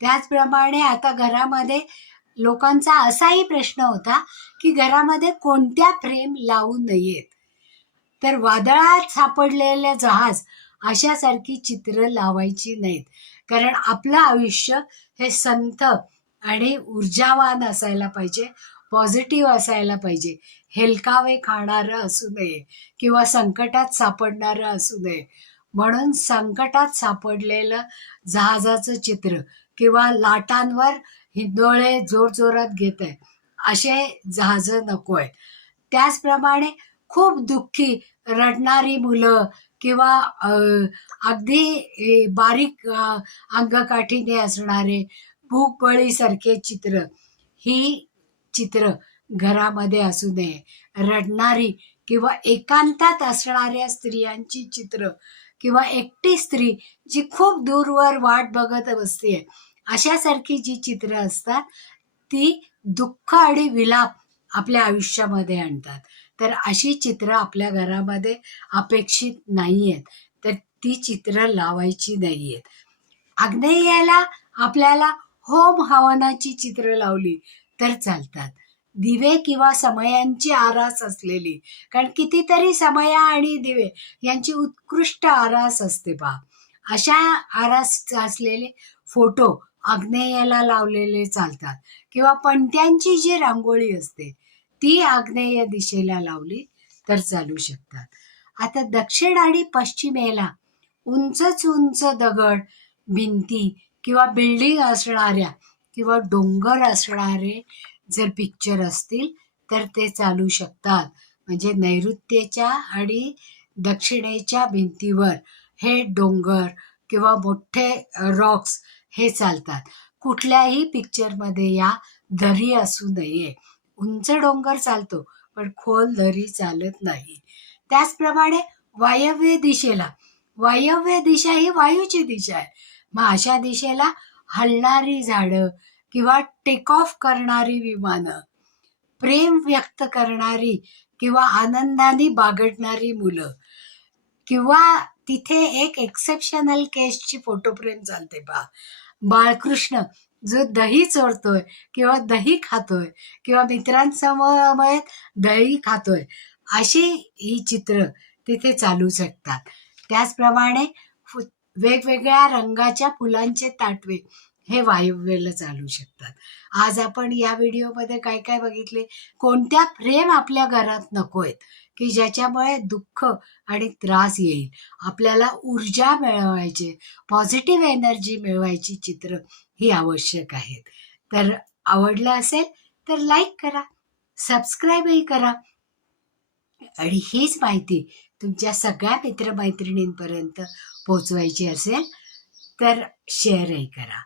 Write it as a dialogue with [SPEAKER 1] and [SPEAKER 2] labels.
[SPEAKER 1] त्याचप्रमाणे आता घरामध्ये लोकांचा असाही प्रश्न होता की घरामध्ये कोणत्या फ्रेम लावू नयेत? तर वादळात सापडलेले जहाज अशासारखी चित्र लावायची नाहीत. कारण आपलं आयुष्य हे संत आणि ऊर्जावान असायला पाहिजे पॉझिटिव्ह असायला पाहिजे. हेलकावे खाणारं असू नये किंवा संकटात सापडणारं असू नये. म्हणून संकटात सापडलेलं जहाजाचं चित्र किंवा लाटांवर हिंदोळे जोरजोरात घेत आहे असे जहाजं नको आहेत. त्याचप्रमाणे खूप दुःखी रडणारी मुलं किंवा अगदी बारीक अंगकाठीने असणारे भूकबळीसारखे चित्र ही चित्र घरामध्ये असू नये. रडणारी किंवा एकांतात असणाऱ्या स्त्रियांची चित्र किंवा एकटी स्त्री जी खूप दूरवर वाट बघत बसते अशासारखी जी चित्र असतात ती दुःख आणि विलाप आपल्या आयुष्यामध्ये आणतात. तर अशी चित्र आपल्या घरामध्ये अपेक्षित नाही आहेत तर ती चित्र लावायची नाही आहेत आग्नेयाला आपल्याला होम हवनाची चित्र लावली तर चालतात. दिवे किंवा समयांची आरास असलेली. कारण कितीतरी समया आणि दिवे यांची उत्कृष्ट आरास असते पहा. अशा आरास असलेले फोटो आग्नेयाला लावलेले चालतात. किंवा पणत्यांची जी रांगोळी असते ती आग्नेय दिशेला लावली तर चालू शकतात. आता दक्षिण आणि पश्चिमेला उंचच उंच दगड भिंती किंवा बिल्डिंग असणाऱ्या किंवा डोंगर असणारे जर पिक्चर असतील तर ते चालू शकतात. म्हणजे नैऋत्येच्या आणि दक्षिणेच्या भिंतीवर हे डोंगर किंवा मोठे रॉक्स हे चालतात. कुठल्याही पिक्चरमध्ये या दरी असू नये. उंच डोंगर चालतो पण खोल दरी चालत नाही. त्याचप्रमाणे वायव्य दिशेला. वायव्य दिशा ही वायूची दिशा आहे. मग अशा दिशेला हलणारी झाडं किंवा टेक ऑफ करणारी विमानं प्रेम व्यक्त करणारी किंवा आनंदाने बागडणारी मुलं किंवा तिथे एक एक्सेप्शनल केसची फोटो फ्रेम चालते पहा. बाळकृष्ण जो दही चोरतोय किंवा दही खातोय किंवा मित्रांसमवेत दही खातोय अशी ही चित्र तिथे चालू शकतात. त्याचप्रमाणे फु वेगवेगळ्या रंगाच्या फुलांचे ताटवे हे वायव्यला चालू शकतात. आज आपण या व्हिडिओमध्ये काय काय बघितले? कोणत्या फ्रेम आपल्या घरात नको आहेत की ज्याच्यामुळे दुःख आणि त्रास येईल? आपल्याला ऊर्जा मिळवायची पॉझिटिव्ह एनर्जी मिळवायची चित्र ही आवश्यक आहेत. तर आवडलं असेल तर लाईक करा सबस्क्राईबही करा. आणि हीच माहिती तुमच्या सगळ्या मित्रमैत्रिणींपर्यंत पोचवायची असेल तर शेअरही करा.